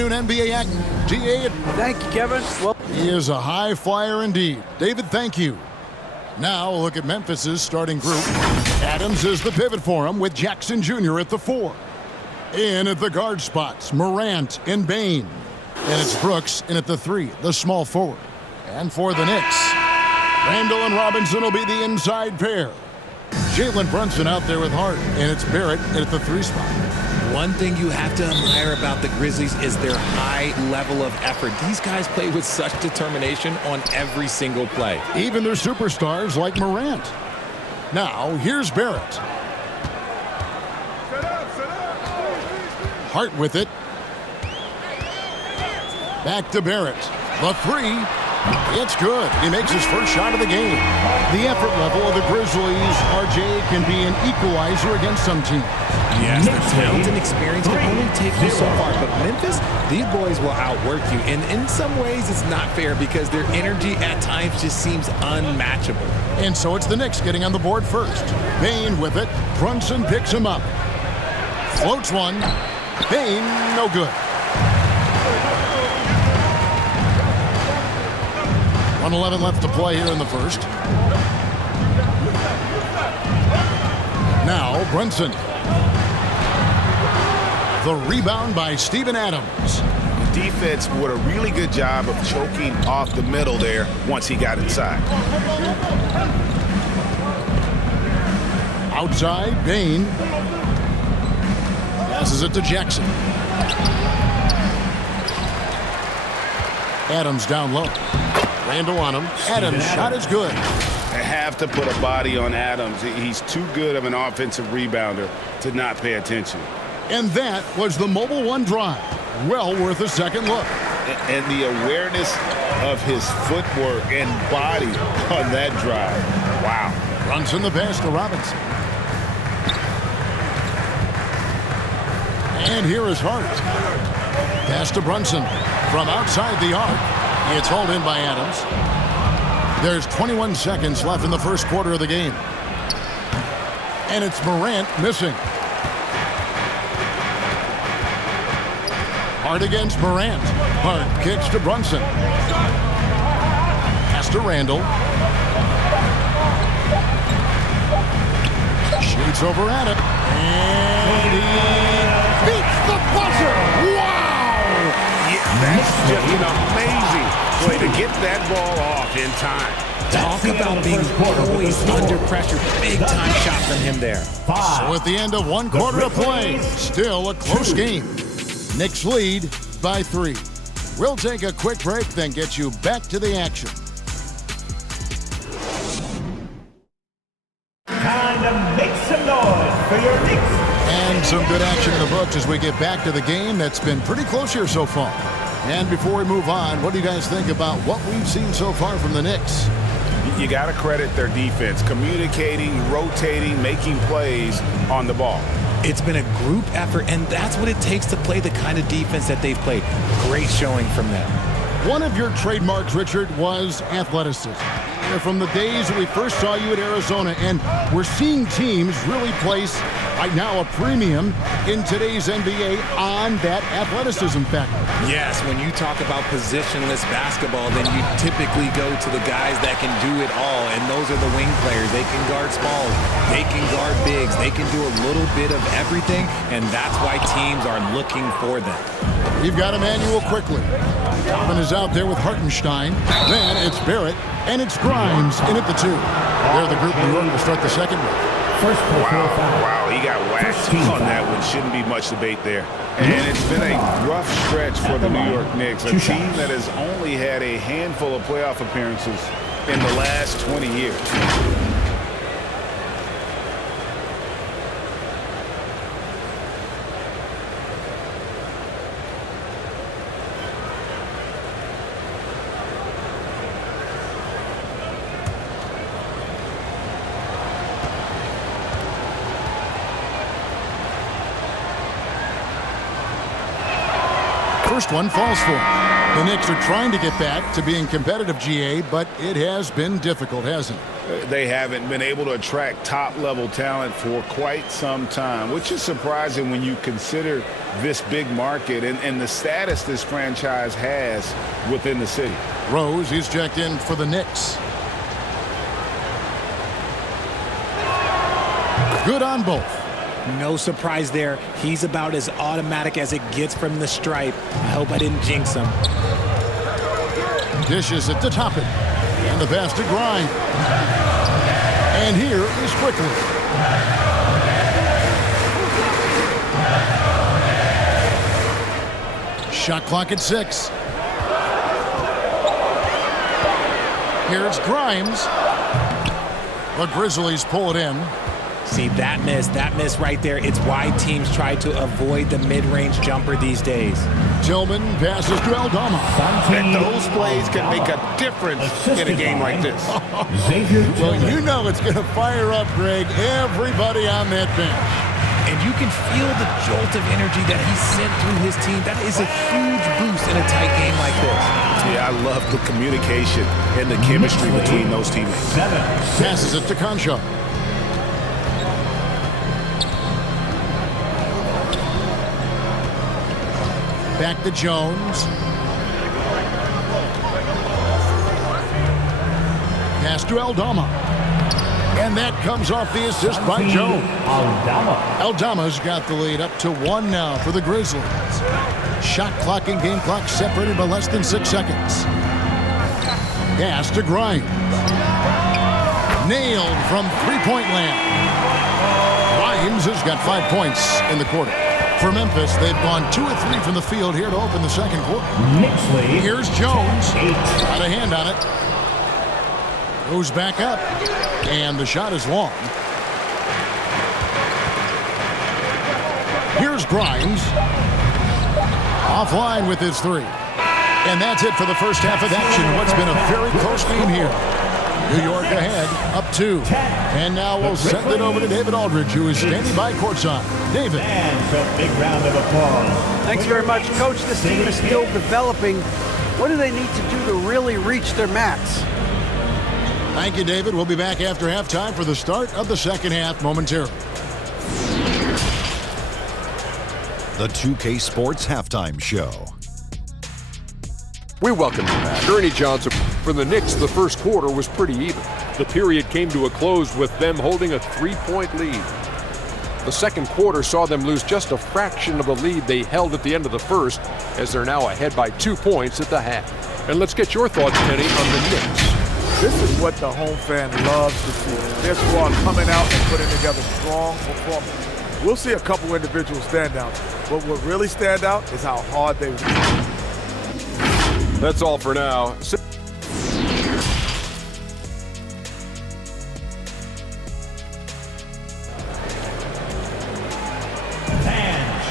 afternoon, NBA act. GA. Thank you, Kevin. Well, he is a high flyer indeed. David, thank you. Now look at Memphis's starting group. Adams is the pivot for him with Jackson Jr. at the 4. In at the guard spots, Morant and Bane. And it's Brooks in at the 3, the small forward. And for the Knicks, Randall and Robinson will be the inside pair. Jalen Brunson out there with Hart, and it's Barrett at the 3 spot. One thing you have to admire about the Grizzlies is their high level of effort. These guys play with such determination on every single play. Even their superstars like Morant. Now, here's Barrett. Hart with it. Back to Barrett. The 3. It's good. He makes his first shot of the game. The effort level of the Grizzlies, RJ, can be an equalizer against some teams. Yes, the talent and experience can only take you so far. But Memphis, these boys will outwork you. And in some ways, it's not fair because their energy at times just seems unmatchable. And so it's the Knicks getting on the board first. Bane with it. Brunson picks him up. Floats one. Bane, no good. 1:11 left to play here in the first. Now Brunson. The rebound by Steven Adams. The defense did a really good job of choking off the middle there once he got inside. Outside, Bane. Passes it to Jackson. Adams down low. Randall on him. Adams' shot is good. They have to put a body on Adams. He's too good of an offensive rebounder to not pay attention. And that was the Mobile One drive. Well worth a second look. And the awareness of his footwork and body on that drive. Wow. Brunson the pass to Robinson. And here is Hart. Pass to Brunson from outside the arc. It's hauled in by Adams. There's 21 seconds left in the first quarter of the game. And it's Morant missing. Hart against Morant. Hart kicks to Brunson. Pass to Randall. Shoots over at it. And he beats the buzzer. Wow! Yeah, that's just an amazing play to get that ball off in time. Talk about being always under pressure. Big time shot from him there. So at the end of one quarter of play, still a close game. Knicks lead by 3. We'll take a quick break, then get you back to the action. Time to make some noise for your Knicks. And some good action in the books as we get back to the game that's been pretty close here so far. And before we move on, what do you guys think about what we've seen so far from the Knicks? You got to credit their defense, communicating, rotating, making plays on the ball. It's been a group effort, and that's what it takes to play the kind of defense that they've played. Great showing from them. One of your trademarks, Richard, was athleticism. From the days that we first saw you at Arizona, and we're seeing teams really place right now a premium in today's NBA on that athleticism factor. Yes, when you talk about positionless basketball, then you typically go to the guys that can do it all, and those are the wing players. They can guard smalls, they can guard bigs, they can do a little bit of everything, and that's why teams are looking for them. You've got Emmanuel quickly. Toppin is out there with Hartenstein. Then it's Barrett, and it's Grimes in at the 2. They're the group New York will start the second with. Wow, he got whacked on that one. Shouldn't be much debate there. And it's been a rough stretch for the New York Knicks, a team that has only had a handful of playoff appearances in the last 20 years. First one falls for him. The Knicks are trying to get back to being competitive, GA, but it has been difficult, hasn't it? They haven't been able to attract top-level talent for quite some time, which is surprising when you consider this big market and the status this franchise has within the city. Rose is checked in for the Knicks. Good on both. No surprise there. He's about as automatic as it gets from the stripe. I hope I didn't jinx him. Dishes it to top it. And the pass to Grind. And here is Quickly. Shot clock at 6. Here's Grimes. The Grizzlies pull it in. See, that miss right there. It's why teams try to avoid the mid-range jumper these days. Tillman passes to Aldama. And those plays can make a difference in a game like this. Well, you know it's going to fire up, Greg, everybody on that bench. And you can feel the jolt of energy that he sent through his team. That is a huge boost in a tight game like this. Yeah, I love the communication and the chemistry between those teammates. Passes it to Concho. Back to Jones. Pass to Aldama. And that comes off the assist by Jones. Aldama's got the lead up to 1 now for the Grizzlies. Shot clock and game clock separated by less than 6 seconds. Pass to Grimes. Nailed from three-point land. Grimes has got 5 points in the quarter. For Memphis, they've gone 2 of 3 from the field here to open the second quarter. Here's Jones. Got a hand on it. Goes back up. And the shot is long. Here's Grimes. Offline with his 3. And that's it for the first half of action in what's been a very close game here. New York ahead, up 2. And now we'll send it over to David Aldridge, who is standing by courtside. David. And a big round of applause. Thanks very much, Coach. This team is still developing. What do they need to do to really reach their max? Thank you, David. We'll be back after halftime for the start of the second half momentarily. The 2K Sports Halftime Show. We welcome you back. Ernie Johnson. For the Knicks, the first quarter was pretty even. The period came to a close with them holding a 3-point lead. The second quarter saw them lose just a fraction of the lead they held at the end of the first, as they're now ahead by 2 points at the half. And let's get your thoughts, Kenny, on the Knicks. This is what the home fan loves to see. Their squad coming out and putting together strong performance. We'll see a couple individual standouts, but what really stand out is how hard they work. That's all for now.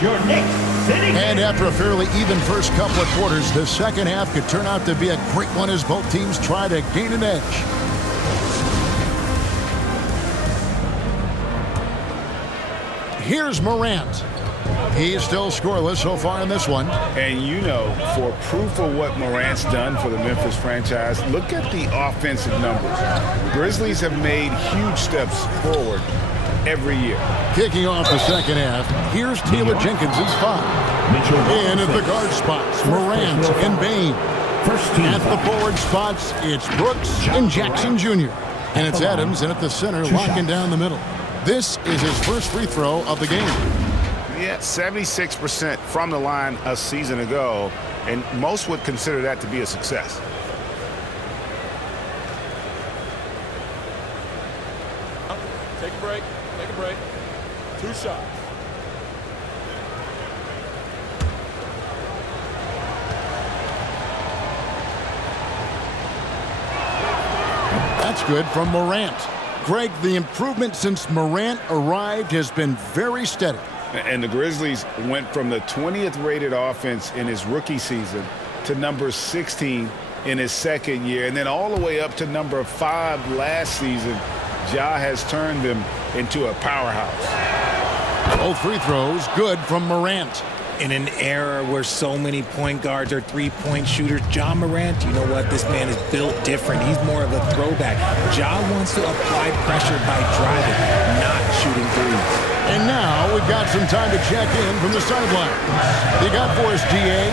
Your Knicks sitting. And after a fairly even first couple of quarters, the second half could turn out to be a great one as both teams try to gain an edge. Here's Morant. He's still scoreless so far in this one. And you know, for proof of what Morant's done for the Memphis franchise, look at the offensive numbers. The Grizzlies have made huge steps forward every year. Kicking off the second half, here's Taylor Jenkins' 5. In at the guard spots, Morant and Bain. At the forward spots, it's Brooks and Jackson Jr. And it's Adams in at the center, locking down the middle. This is his first free throw of the game. Yeah, 76% from the line a season ago, and most would consider that to be a success. Take a break. Take a break. 2 shots. That's good from Morant. Greg, the improvement since Morant arrived has been very steady. And the Grizzlies went from the 20th rated offense in his rookie season to number 16 in his second year, and then all the way up to number 5 last season. Ja has turned them into a powerhouse. Both free throws good from Morant. In an era where so many point guards are three-point shooters, Ja Morant, you know what? This man is built different. He's more of a throwback. Ja wants to apply pressure by driving, not shooting threes. And now we've got some time to check in from the sideline. You got for us, DA?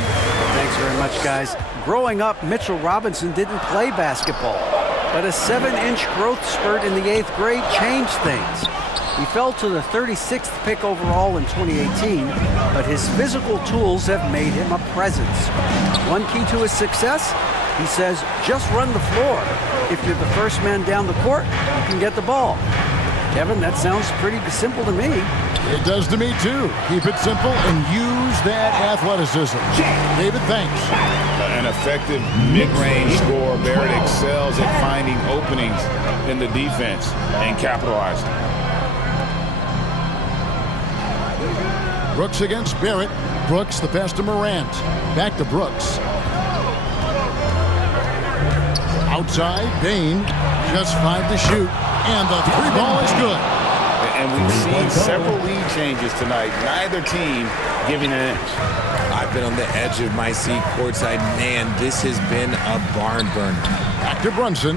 Thanks very much, guys. Growing up, Mitchell Robinson didn't play basketball, but a 7-inch growth spurt in the 8th grade changed things. He fell to the 36th pick overall in 2018, but his physical tools have made him a presence. One key to his success, he says, just run the floor. If you're the first man down the court, you can get the ball. Kevin, that sounds pretty simple to me. It does to me, too. Keep it simple and use that athleticism. David, thanks. An effective mid-range scorer. Barrett excels at finding openings in the defense and capitalizing. Brooks against Barrett. Brooks the pass to Morant. Back to Brooks. Outside, Bain. Just 5 to shoot. And the 3 ball is good. And we've seen several lead changes tonight. Neither team giving an inch. I've been on the edge of my seat courtside. Man, this has been a barn burner. Back to Brunson.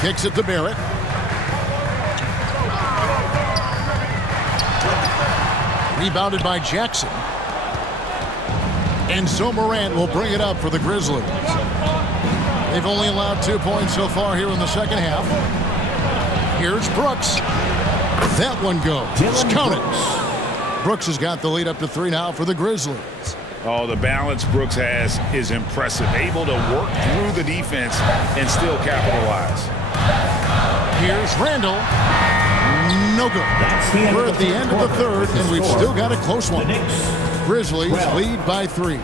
Kicks it to Barrett. Rebounded by Jackson. And so Morant will bring it up for the Grizzlies. They've only allowed 2 points so far here in the second half. Here's Brooks. That one goes. Count it. Brooks has got the lead up to 3 now for the Grizzlies. Oh, the balance Brooks has is impressive. Able to work through the defense and still capitalize. Here's Randall. No good. We're at the end of the third, and we've still got a close one. Grizzlies lead by 3.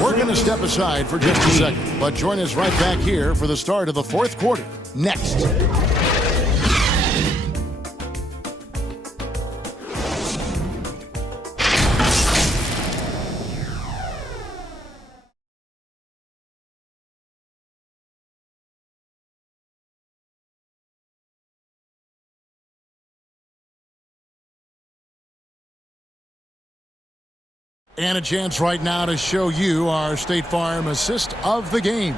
We're going to step aside for just a second, but join us right back here for the start of the 4th quarter. Next. And a chance right now to show you our State Farm assist of the game.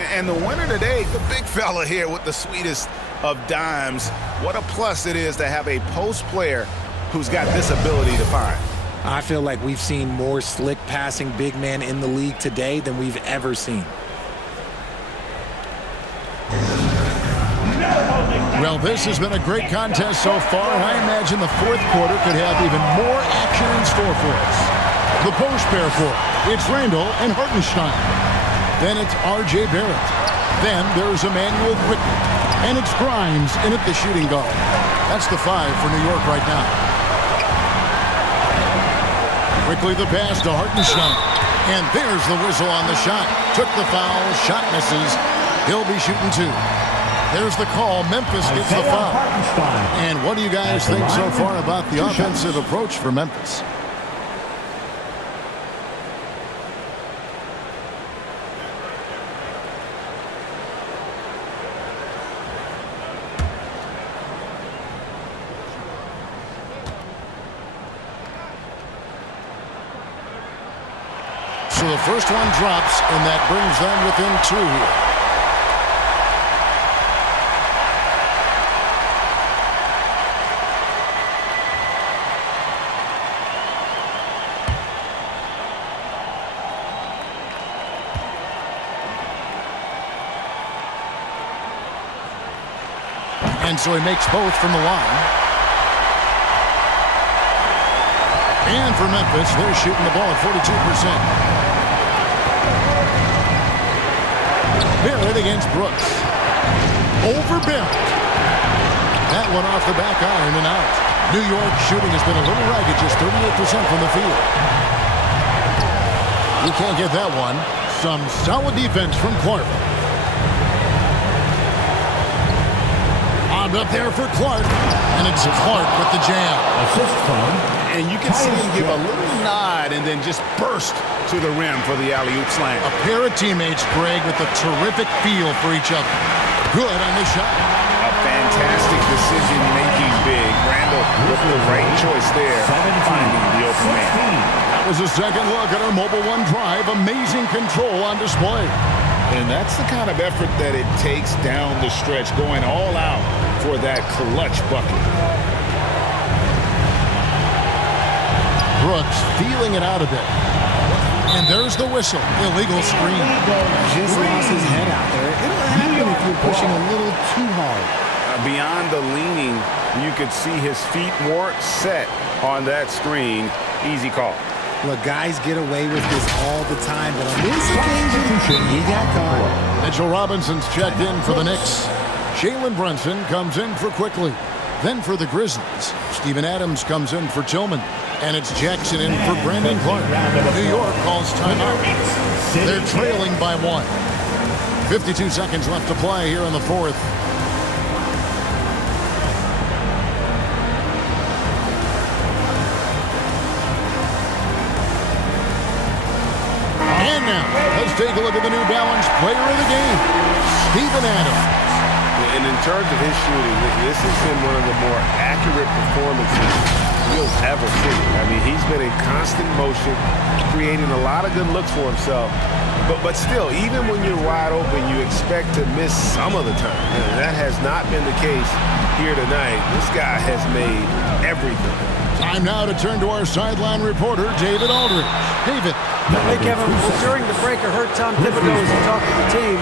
And the winner today, the big fella here with the sweetest of dimes. What a plus it is to have a post player who's got this ability to find. I feel like we've seen more slick passing big man in the league today than we've ever seen. Well, this has been a great contest so far, and I imagine the 4th quarter could have even more action in store for us. The post pair for it. It's Randall and Hartenstein. Then it's R.J. Barrett. Then there's Emmanuel Quickly. And it's Grimes in at the shooting guard. That's the 5 for New York right now. Quickly the pass to Hartenstein. And there's the whistle on the shot. Took the foul. Shot misses. He'll be shooting 2. There's the call. Memphis gets the foul. And what do you guys think so far about the offensive approach for Memphis? So the first one drops, and that brings them within 2 here. And so he makes both from the line. And for Memphis, they're shooting the ball at 42%. Barrett against Brooks. Over Barrett. That one off the back iron and out. New York shooting has been a little ragged, just 38% from the field. You can't get that one. Some solid defense from Clark. Up there for Clark, and it's Clark with the jam. Assist from. And you can see him give a little nod and then just burst to the rim for the alley-oop slam. A pair of teammates, Greg, with a terrific feel for each other. good on the shot. A fantastic decision-making big. Randall with the right choice there, finding the open man. That was a second look at our Mobile One drive. Amazing control on display. And that's the kind of effort that it takes down the stretch, going all out for that clutch bucket. Brooks feeling it out a bit. And there's the whistle. Illegal screen. Just lost his head out there. It'll happen if you're pushing a little too hard. Beyond the leaning, you could see his feet weren't set on that screen. Easy call. Look, guys get away with this all the time, but on this occasion, he got caught. Mitchell Robinson's checked in for the Knicks. Jalen Brunson comes in for Quickly. Then for the Grizzlies, Steven Adams comes in for Tillman. And it's Jackson in for Brandon Clark. New York calls timeout. They're trailing by 1. 52 seconds left to play here in the fourth. And now, let's take a look at the New Balance player of the game, Steven Adams. And in terms of his shooting, this has been one of the more accurate performances you'll ever see. I mean, he's been in constant motion, creating a lot of good looks for himself. But still, even when you're wide open, you expect to miss some of the time. And that has not been the case here tonight. This guy has made everything. Time now to turn to our sideline reporter, David Aldridge. David. Hey, Kevin, during the break, I heard Tom Thibodeau as he talked to the team.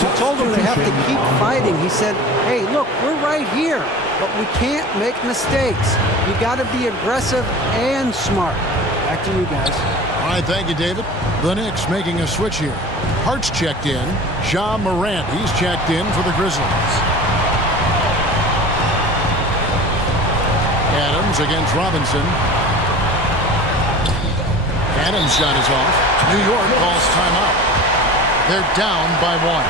He told them they have to keep fighting. He said, hey, look, we're right here, but we can't make mistakes. You got to be aggressive and smart. Back to you guys. All right, thank you, David. The Knicks making a switch here. Hart's checked in. Ja Morant, he's checked in for the Grizzlies. Adams against Robinson. Adams' shot is off. New York calls timeout. They're down by 1.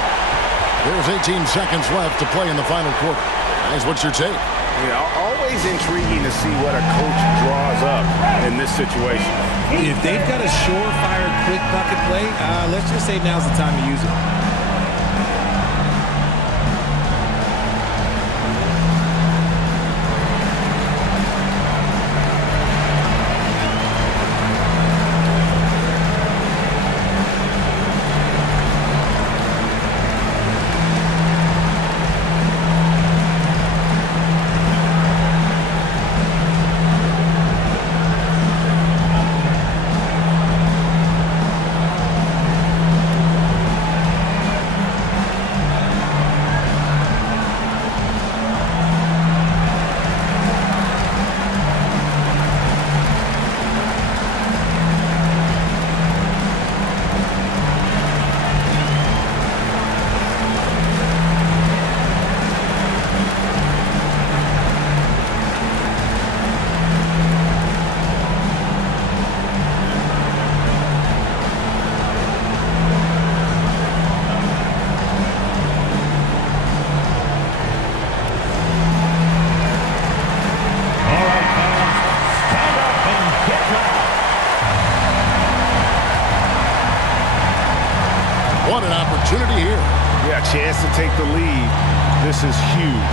There's 18 seconds left to play in the final quarter. Guys, what's your take? Yeah, always intriguing to see what a coach draws up in this situation. If they've got a surefire quick bucket play, let's just say now's the time to use it. What an opportunity here. Yeah, chance to take the lead. This is huge.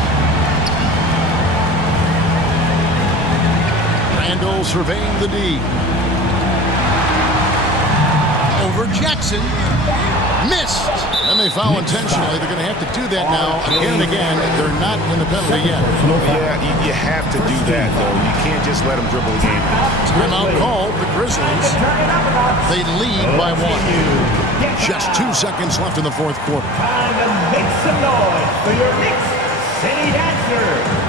Randall surveying the D. Over Jackson. Missed. And they foul intentionally. They're going to have to do that now again and again. They're not in the penalty yet. Yeah, you have to do that, though. You can't just let them dribble the game. Timeout called. The Grizzlies. They lead by 1. Just 2 seconds left in the fourth quarter. Time to make some noise for your Knicks City Dancer.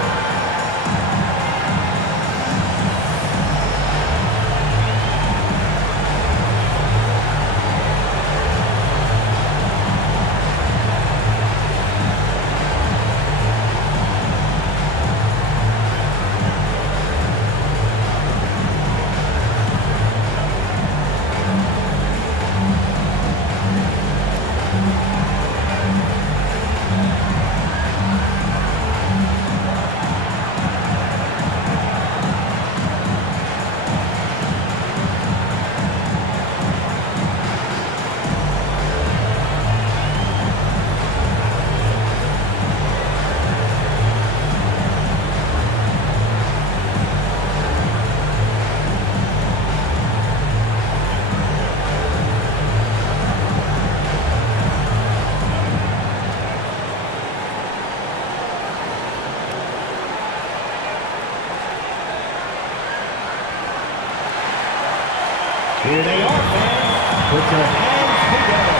Put your hands together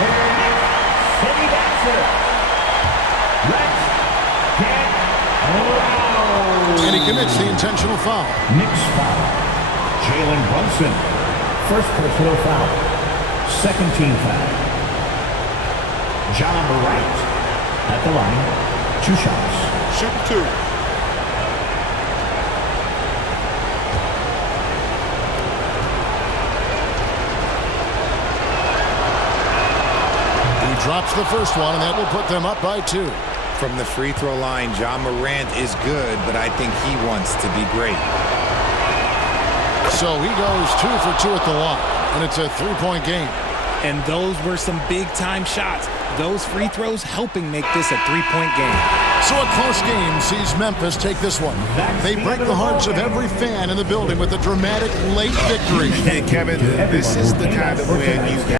for your next city dancer. Let's get loud. And he commits the intentional foul. Knicks foul. Jalen Brunson. First personal foul. Second team foul. John Wright at the line. 2 shots. Shoot 2. He drops the first one, and that will put them up by 2. From the free throw line, John Morant is good, but I think he wants to be great. So he goes 2 for 2 at the line, and it's a 3-point game. And those were some big-time shots. Those free throws helping make this a 3-point game. So a close game sees Memphis take this one. They break the hearts of every fan in the building with a dramatic late victory. And Kevin, this is the kind of win you